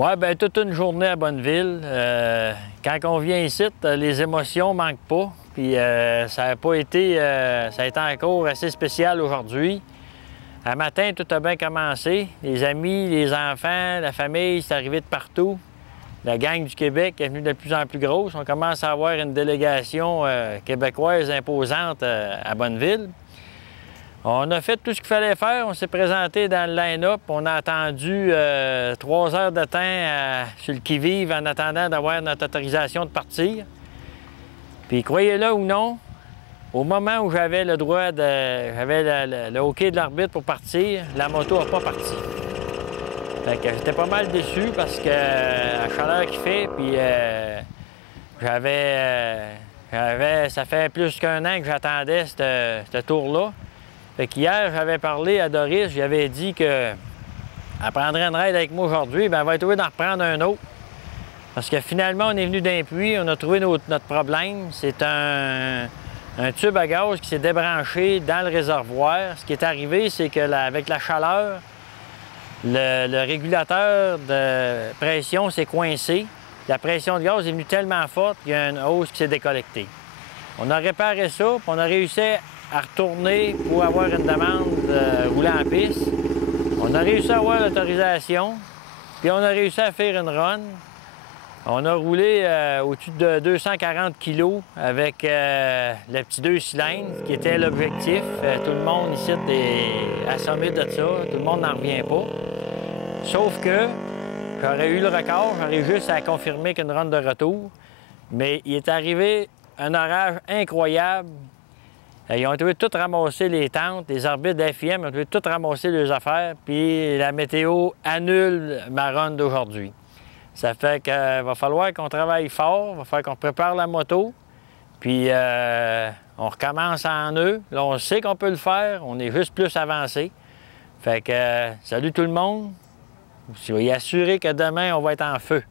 Oui, bien, toute une journée à Bonneville. Quand on vient ici, les émotions ne manquent pas. Puis ça a pas été, ça a été encore assez spécial aujourd'hui. Un matin, tout a bien commencé. Les amis, les enfants, la famille, c'est arrivé de partout. La gang du Québec est venue de plus en plus grosse. On commence à avoir une délégation québécoise imposante à Bonneville. On a fait tout ce qu'il fallait faire. On s'est présenté dans le line-up. On a attendu 3 heures de temps sur le qui-vive en attendant d'avoir notre autorisation de partir. Puis croyez-le ou non, au moment où j'avais le droit de... j'avais le OK de l'arbitre pour partir, la moto n'a pas parti. Fait que j'étais pas mal déçu parce que la chaleur qu'il fait, puis ça fait plus qu'un an que j'attendais ce tour-là. Fait qu'hier, j'avais parlé à Doris, j'avais dit qu'elle prendrait une raid avec moi aujourd'hui, bien elle va être obligée d'en reprendre un autre. Parce que finalement, on est venu d'un puits, on a trouvé notre problème. C'est un tube à gaz qui s'est débranché dans le réservoir. Ce qui est arrivé, c'est que avec la chaleur, le régulateur de pression s'est coincé. La pression de gaz est venue tellement forte qu'il y a une hausse qui s'est décollectée. On a réparé ça, puis on a réussi à retourner pour avoir une demande de rouler en piste. On a réussi à avoir l'autorisation, puis on a réussi à faire une run. On a roulé au-dessus de 240 kg avec le petit 2 cylindres, qui était l'objectif. Tout le monde ici est assommé de ça, tout le monde n'en revient pas. Sauf que j'aurais eu le record, j'aurais juste à confirmer qu'une run de retour. Mais il est arrivé un orage incroyable. Ils ont été tout ramasser les tentes, les arbitres d'FIM ont été tout ramasser leurs affaires, puis la météo annule ma run d'aujourd'hui. Ça fait qu'il va falloir qu'on travaille fort, il va falloir qu'on prépare la moto, puis on recommence en eux. Là, on sait qu'on peut le faire, on est juste plus avancé. Fait que salut tout le monde. Soyez assurés que demain, on va être en feu.